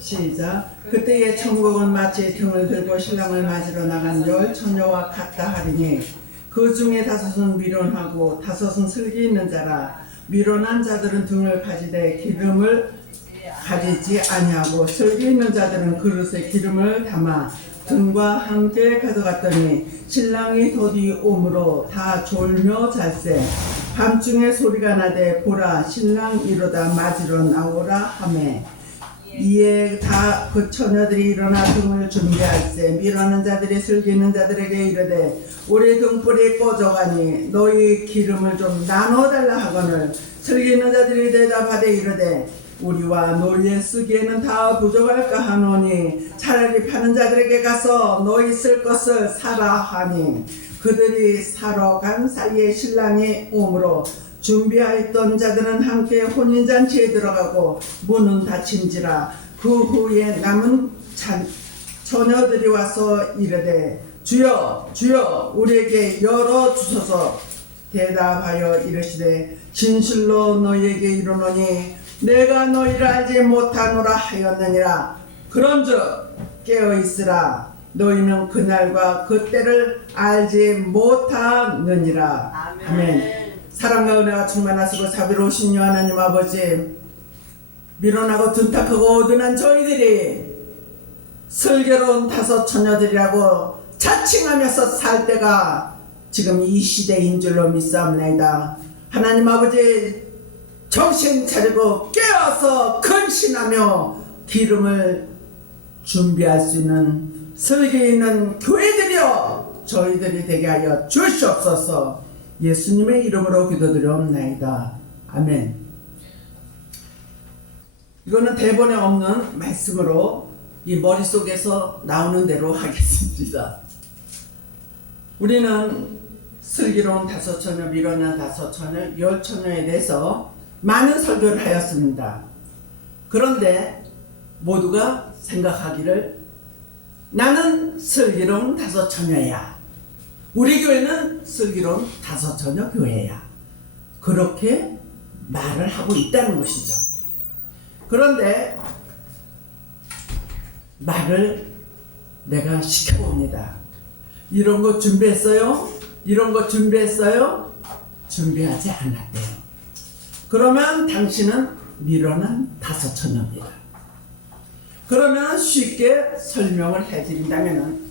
시작. 그때의 천국은 마치 등을 들고 신랑을 맞으러 나간 열 처녀와 같다 하리니 그 중에 다섯은 미련하고 다섯은 슬기 있는 자라. 미련한 자들은 등을 가지되 기름을 가지지 아니하고 슬기 있는 자들은 그릇에 기름을 담아 등과 함께 가져갔더니 신랑이 더디 오므로 다 졸며 잘세. 밤중에 소리가 나되 보라 신랑 이로다 맞으러 나오라 하매 이에 다 그 처녀들이 일어나 등을 준비할세. 미련한 자들이 슬기 있는 자들에게 이르되 우리 등불이 꺼져가니 너희 기름을 좀 나눠달라 하거늘 슬기 있는 자들이 대답하되 이르되 우리와 노예 쓰기에는 다 부족할까 하노니 차라리 파는 자들에게 가서 너희 쓸 것을 사라 하니 그들이 사러 간 사이에 신랑이 오므로 준비하였던 자들은 함께 혼인잔치에 들어가고 문은 닫힌지라. 그 후에 남은 처녀들이 와서 이르되 주여 주여 우리에게 열어주소서. 대답하여 이르시되 진실로 너희에게 이르노니 내가 너희를 알지 못하노라 하였느니라. 그런즉 깨어있으라. 너희는 그날과 그때를 알지 못하느니라. 아멘. 사랑과 은혜가 충만하시고 자비로우신 하나님 아버지, 미련하고 둔탁하고 어둔한 저희들이 슬기로운 다섯 처녀들이라고 자칭하면서 살 때가 지금 이 시대인 줄로 믿사옵나이다. 하나님 아버지, 정신 차리고 깨어서 근신하며 기름을 준비할 수 있는 슬기 있는 교회들이여 저희들이 되게 하여 주시옵소서. 예수님의 이름으로 기도드려옵나이다. 아멘. 이거는 대본에 없는 말씀으로 이 머릿속에서 나오는 대로 하겠습니다. 우리는 슬기로운 다섯 처녀, 미련한 다섯 처녀, 열 처녀에 대해서 많은 설교를 하였습니다. 그런데 모두가 생각하기를 나는 슬기로운 다섯 처녀야. 우리 교회는 슬기로운 다섯 처녀 교회야. 그렇게 말을 하고 있다는 것이죠. 그런데 말을 내가 시켜봅니다. 이런 거 준비했어요? 이런 거 준비했어요? 준비하지 않았대요. 그러면 당신은 미련한 다섯 처녀입니다. 그러면 쉽게 설명을 해드린다면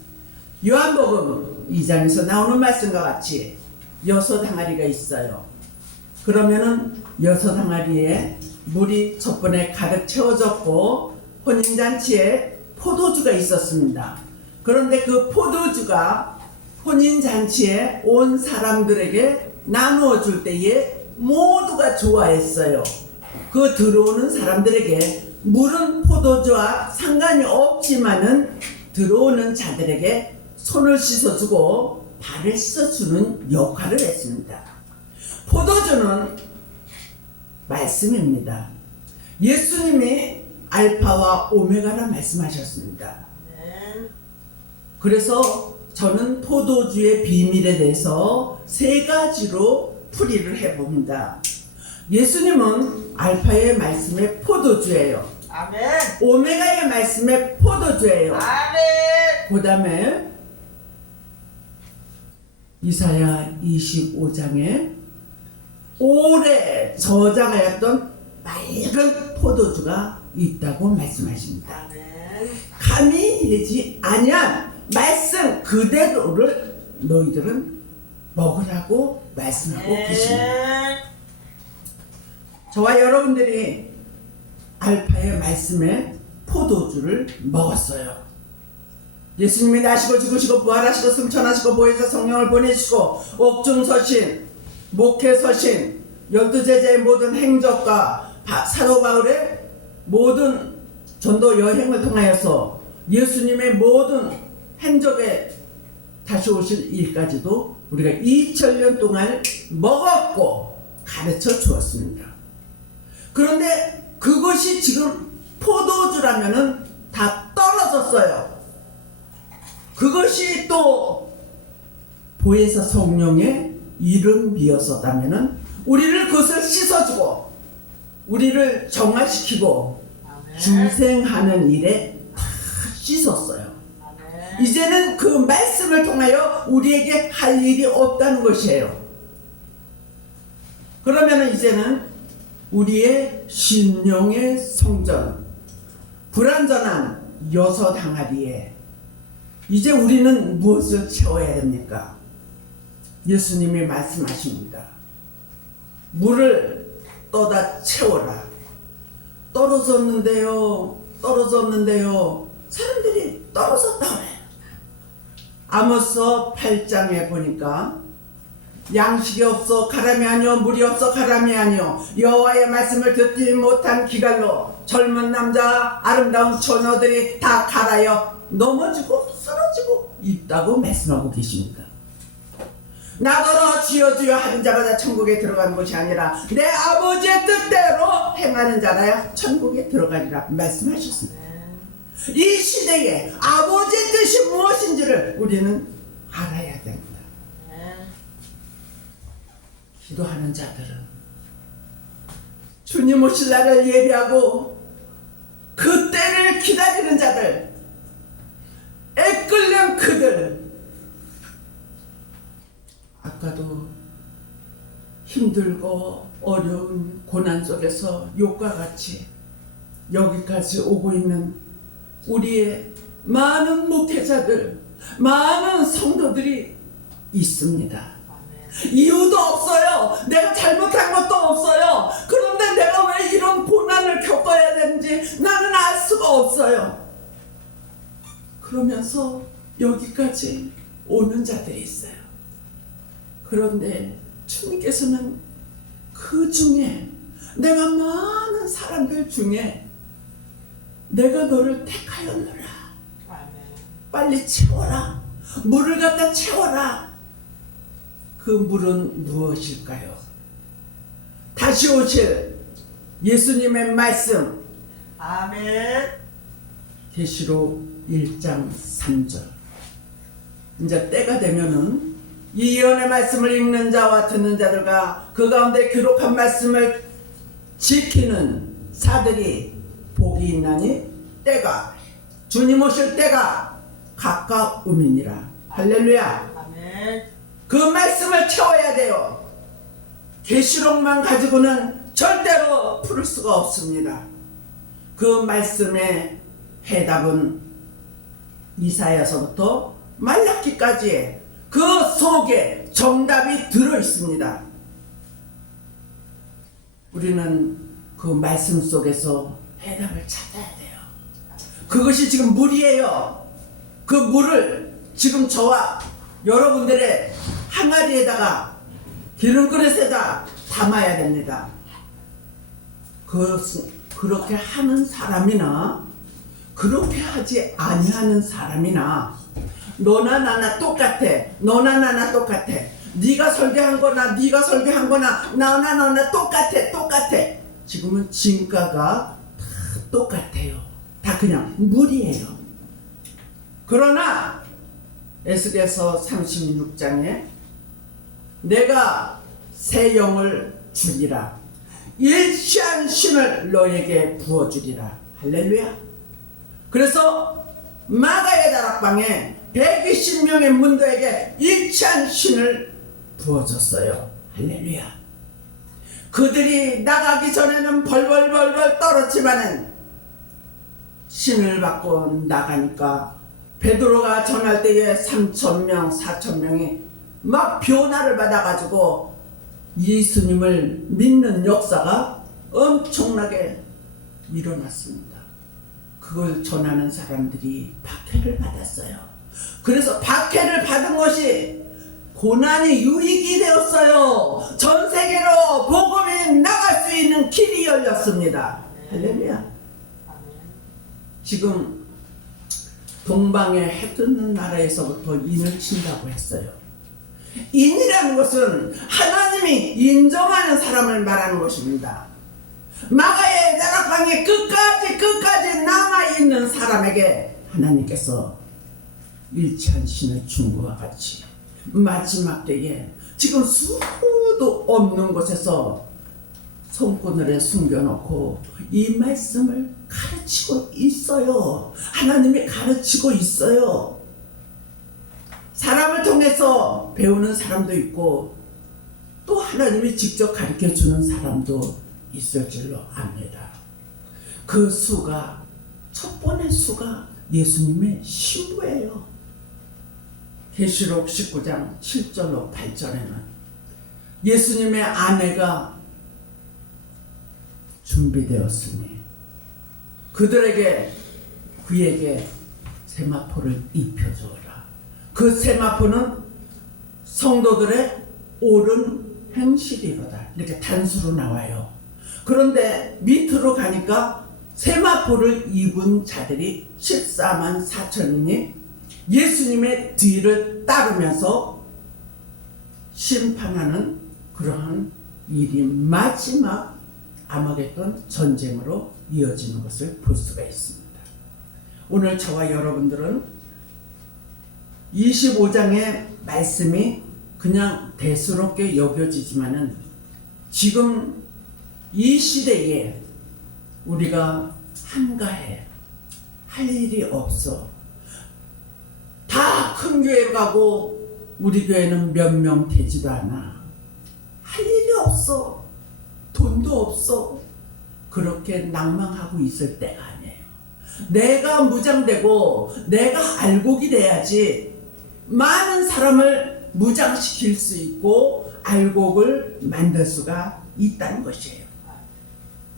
요한복음 2장에서 나오는 말씀과 같이 여섯 항아리가 있어요. 그러면은 여섯 항아리에 물이 첫 번에 가득 채워졌고 혼인잔치에 포도주가 있었습니다. 그런데 그 포도주가 혼인잔치에 온 사람들에게 나누어 줄 때에 모두가 좋아했어요. 그 들어오는 사람들에게 물은 포도주와 상관이 없지만은 들어오는 자들에게 손을 씻어주고 발을 씻어주는 역할을 했습니다. 포도주는 말씀입니다. 예수님이 알파와 오메가라 말씀하셨습니다. 그래서 저는 포도주의 비밀에 대해서 세 가지로 풀이를 해봅니다. 예수님은 알파의 말씀의 포도주예요. 아멘. 오메가의 말씀의 포도주예요. 아멘. 그 다음에 이사야 25장에 오래 저장하였던 맑은 포도주가 있다고 말씀하십니다. 아멘. 감히 되지 아니한 말씀 그대로를 너희들은 먹으라고 말씀하고 계십니다. 저와 여러분들이 알파의 말씀에 포도주를 먹었어요. 예수님이 나시고 죽으시고 부활하시고 승천하시고 보혜사 성령을 보내시고 옥중서신, 목회서신, 열두 제자의 모든 행적과 사도 바울의 모든 전도 여행을 통하여서 예수님의 모든 행적에 다시 오실 일까지도 우리가 2000년 동안 먹었고 가르쳐 주었습니다. 그런데 그것이 지금 포도주라면은 다 떨어졌어요. 그것이 또 보혜사 성령의 이름이었었다면은 우리를 그것을 씻어주고 우리를 정화시키고 중생하는 일에 다 씻었어요. 이제는 그 말씀을 통하여 우리에게 할 일이 없다는 것이에요. 그러면 이제는 우리의 신령의 성전, 불완전한 여섯 항아리에 이제 우리는 무엇을 채워야 됩니까? 예수님이 말씀하십니다. 물을 떠다 채워라. 떨어졌는데요. 사람들이 떨어졌다 그래요. 아모스 8장에 보니까 양식이 없어 가람이 아니요 물이 없어 가람이 아니요 여호와의 말씀을 듣지 못한 기갈로 젊은 남자 아름다운 처녀들이 다 갈아여 넘어지고 쓰러지고 있다고 말씀하고 계십니다. 나더러 주여 주여 하는 자마다 천국에 들어가는 것이 아니라 내 아버지의 뜻대로 행하는 자라야 천국에 들어가리라 말씀하셨습니다. 이 시대에 아버지의 뜻이 무엇인지를 우리는 알아야 됩니다. 기도하는 자들은 주님 오실 날을 예비하고 그 때를 기다리는 자들, 애끓는 그들, 아까도 힘들고 어려운 고난 속에서 욕과 같이 여기까지 오고 있는 우리의 많은 목회자들, 많은 성도들이 있습니다. 이유도 없어요. 내가 잘못한 것도 없어요. 그런데 내가 왜 이런 고난을 겪어야 되는지 나는 알 수가 없어요. 그러면서 여기까지 오는 자들이 있어요. 그런데 주님께서는 그 중에 내가 많은 사람들 중에 내가 너를 택하였노라. 빨리 채워라. 물을 갖다 채워라. 그 물은 무엇일까요? 다시 오실 예수님의 말씀. 아멘. 계시록 1장 3절. 이제 때가 되면은 이 예언의 말씀을 읽는 자와 듣는 자들과 그 가운데 기록한 말씀을 지키는 사들이 복이 있나니 때가 주님 오실 때가 가까움이니라. 할렐루야. 아멘. 그 말씀을 채워야 돼요. 계시록만 가지고는 절대로 풀을 수가 없습니다. 그 말씀의 해답은 이사야서부터 말라기까지의 그 속에 정답이 들어 있습니다. 우리는 그 말씀 속에서 해답을 찾아야 돼요. 그것이 지금 물이에요. 그 물을 지금 저와 여러분들의 항아리에다가 기름 그릇에다 담아야 됩니다. 그렇게 하는 사람이나 그렇게 하지 아니하는 사람이나 너나 나나 똑같아. 너나 나나 똑같아. 네가 설계한 거나 네가 설계한 거나 나나 너나 똑같아. 지금은 진가가 다 똑같아요. 다 그냥 물이에요. 그러나 에스겔서 36장에 내가 새 영을 주리라. 일치한 신을 너에게 부어주리라. 할렐루야. 그래서 마가의 다락방에 120명의 문도에게 일치한 신을 부어줬어요. 할렐루야. 그들이 나가기 전에는 벌벌 떨었지만은 신을 받고 나가니까 베드로가 전할 때에 3,000명, 4,000명이 막 변화를 받아가지고 예수님을 믿는 역사가 엄청나게 일어났습니다. 그걸 전하는 사람들이 박해를 받았어요. 그래서 박해를 받은 것이 고난이 유익이 되었어요. 전 세계로 복음이 나갈 수 있는 길이 열렸습니다. 할렐루야. 지금 동방의 해 뜨는 나라에서부터 인을 친다고 했어요. 인이라는 것은 하나님이 인정하는 사람을 말하는 것입니다. 마가의 다락방에 끝까지 남아있는 사람에게 하나님께서 일치한 신을 준 것과 같이 마지막 때에 지금 수도 없는 곳에서 손바늘에 숨겨놓고 이 말씀을 가르치고 있어요. 하나님이 가르치고 있어요. 사람을 통해서 배우는 사람도 있고 또 하나님이 직접 가르쳐주는 사람도 있을 줄로 압니다. 그 수가 첫 번째 수가 예수님의 신부예요. 계시록 19장 7절로 8절에는 예수님의 아내가 준비되었으니 그에게 세마포를 입혀주어라. 그 세마포는 성도들의 옳은 행실이로다. 이렇게 단수로 나와요. 그런데 밑으로 가니까 세마포를 입은 자들이 14만 4천이니 예수님의 뒤를 따르면서 심판하는 그러한 일이 마지막 아마겟돈 전쟁으로 이어지는 것을 볼 수가 있습니다. 오늘 저와 여러분들은 25장의 말씀이 그냥 대수롭게 여겨지지만은 지금 이 시대에 우리가 한가해 할 일이 없어. 다 큰 교회 가고 우리 교회는 몇 명 되지도 않아. 할 일이 없어. 돈도 없어. 그렇게 낭망하고 있을 때가 아니에요. 내가 무장되고 내가 알곡이 돼야지 많은 사람을 무장시킬 수 있고 알곡을 만들 수가 있다는 것이에요.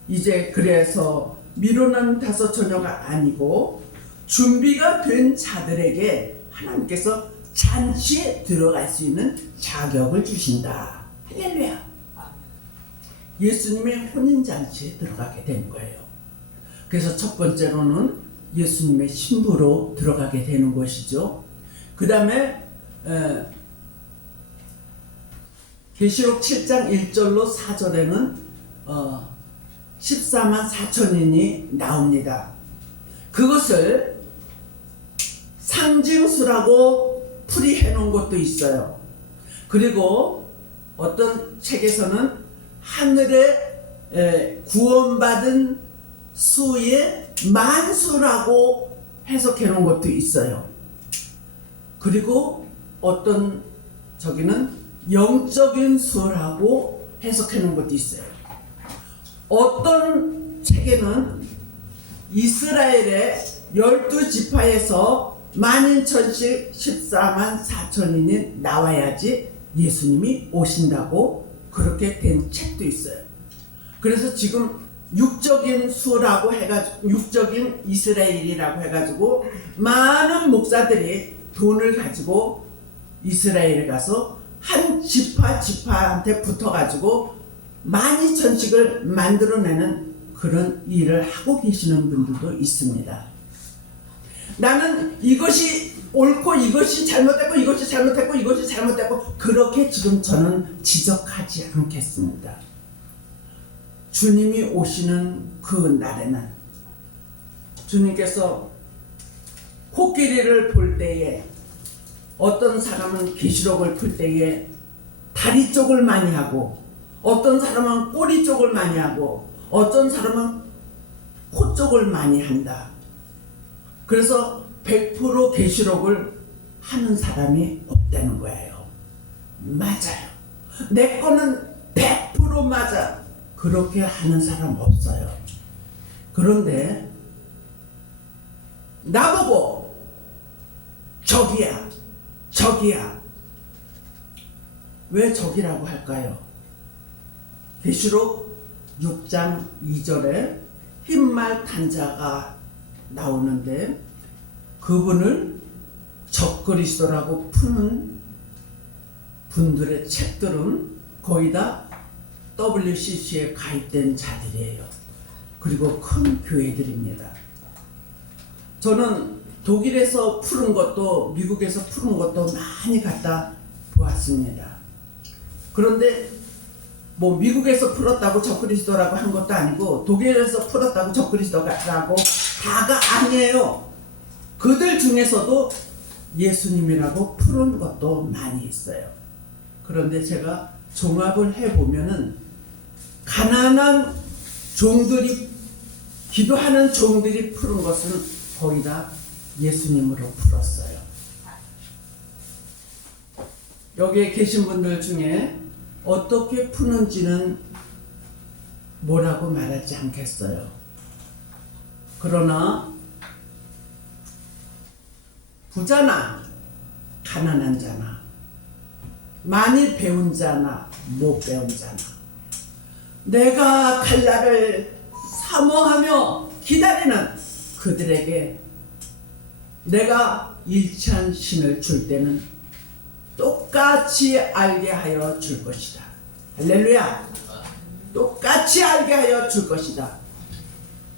이제 그래서 미루는 다섯 처녀가 아니고 준비가 된 자들에게 하나님께서 잔치에 들어갈 수 있는 자격을 주신다. 할렐루야. 예수님의 혼인잔치에 들어가게 된 거예요. 그래서 첫 번째로는 예수님의 신부로 들어가게 되는 것이죠. 그 다음에 계시록 7장 1절로 4절에는 14만 4천인이 나옵니다. 그것을 상징수라고 풀이해 놓은 것도 있어요. 그리고 어떤 책에서는 하늘에 구원받은 수의 만수라고 해석해 놓은 것도 있어요. 그리고 어떤 저기는 영적인 수라고 해석해 놓은 것도 있어요. 어떤 책에는 이스라엘의 12지파에서 만인천씩 14만 4천인이 나와야지 예수님이 오신다고 그렇게 된 책도 있어요. 그래서 지금 육적인 수라고 해가지고 육적인 이스라엘이라고 해가지고 많은 목사들이 돈을 가지고 이스라엘에 가서 한 지파한테 붙어가지고 12,000씩을 만들어내는 그런 일을 하고 계시는 분들도 있습니다. 나는 이것이 옳고 이것이 잘못됐고 이것이 잘못됐고 이것이 잘못됐고 그렇게 지금 저는 지적하지 않겠습니다. 주님이 오시는 그 날에는 주님께서 코끼리를 볼 때에 어떤 사람은 계시록을 풀 때에 다리 쪽을 많이 하고 어떤 사람은 꼬리 쪽을 많이 하고 어떤 사람은 코 쪽을 많이 한다. 그래서 100% 계시록을 하는 사람이 없다는 거예요. 맞아요. 내 거는 100% 맞아. 그렇게 하는 사람 없어요. 그런데 나보고 적이야. 왜 적이라고 할까요? 계시록 6장 2절에 흰말 탄자가 나오는데 그분을 적그리스도라고 푸는 분들의 책들은 거의 다 WCC에 가입된 자들이에요. 그리고 큰 교회들입니다. 저는 독일에서 푸는 것도 미국에서 푸는 것도 많이 갖다 보았습니다. 그런데 뭐 미국에서 풀었다고 적그리스도라고 한 것도 아니고 독일에서 풀었다고 적그리스도라고 다가 아니에요. 그들 중에서도 예수님이라고 푸는 것도 많이 있어요. 그런데 제가 종합을 해보면은 가난한 종들이 기도하는 종들이 푸는 것은 거의 다 예수님으로 풀었어요. 여기에 계신 분들 중에 어떻게 푸는지는 뭐라고 말하지 않겠어요. 그러나 부자나 가난한 자나 많이 배운 자나 못 배운 자나 내가 칼날을 사모하며 기다리는 그들에게 내가 일치한 신을 줄 때는 똑같이 알게 하여 줄 것이다. 할렐루야. 똑같이 알게 하여 줄 것이다.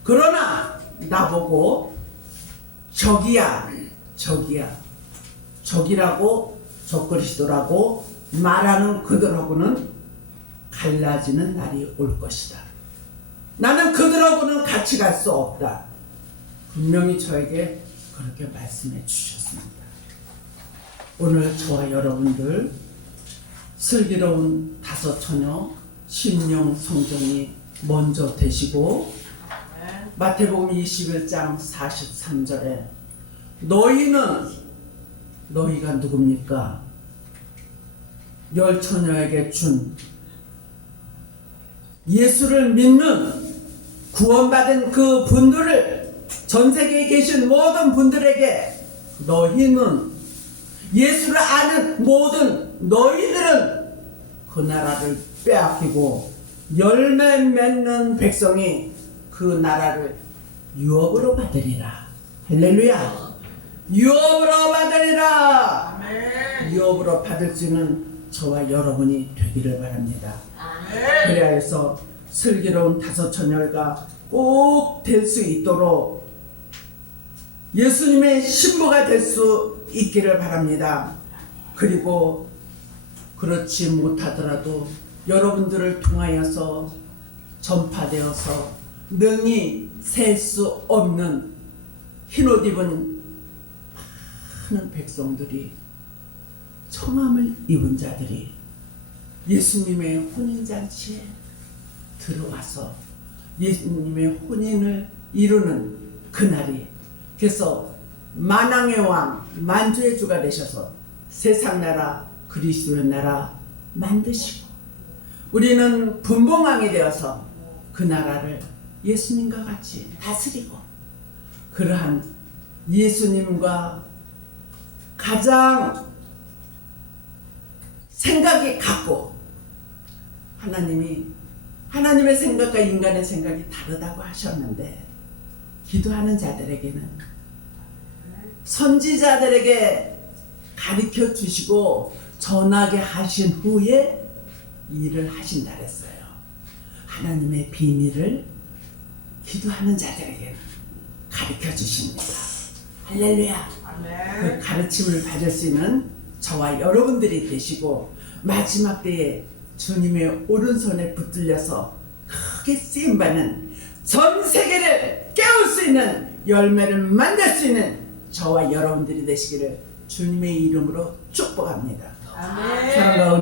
그러나 나보고 저기야 저기라고 적그리스도라고 말하는 그들하고는 갈라지는 날이 올 것이다. 나는 그들하고는 같이 갈 수 없다. 분명히 저에게 그렇게 말씀해 주셨습니다. 오늘 저와 여러분들 슬기로운 다섯 처녀 심령 성전이 먼저 되시고 마태복음 21장 43절에 너희가 누굽니까? 열 처녀에게 준 예수를 믿는 구원받은 그 분들을 전 세계에 계신 모든 분들에게 너희는 예수를 아는 모든 너희들은 그 나라를 빼앗기고 열매 맺는 백성이 그 나라를 유업으로 받으리라. 할렐루야. 유업으로 받으리라. 아멘. 유업으로 받을 수 있는 저와 여러분이 되기를 바랍니다. 아멘. 그래야 해서 슬기로운 다섯 처녀가 꼭 될 수 있도록 예수님의 신부가 될 수 있기를 바랍니다. 그리고 그렇지 못하더라도 여러분들을 통하여서 전파되어서 능히 셀 수 없는 흰옷 입은 많은 백성들이 청함을 입은 자들이 예수님의 혼인잔치에 들어와서 예수님의 혼인을 이루는 그날이, 그래서 만왕의 왕 만주의 주가 되셔서 세상 나라 그리스도의 나라 만드시고 우리는 분봉왕이 되어서 그 나라를 예수님과 같이 다스리고, 그러한 예수님과 가장 생각이 같고 하나님의 생각과 인간의 생각이 다르다고 하셨는데, 기도하는 자들에게는 선지자들에게 가르쳐 주시고 전하게 하신 후에 일을 하신다 그랬어요. 하나님의 비밀을 기도하는 자들에게 가르쳐 주십니다. 할렐루야. 아멘. 그 가르침을 받을 수 있는 저와 여러분들이 되시고, 마지막 때에 주님의 오른손에 붙들려서 크게 쓰임받는 전 세계를 깨울 수 있는 열매를 만들 수 있는 저와 여러분들이 되시기를 주님의 이름으로 축복합니다. 아멘. 사랑과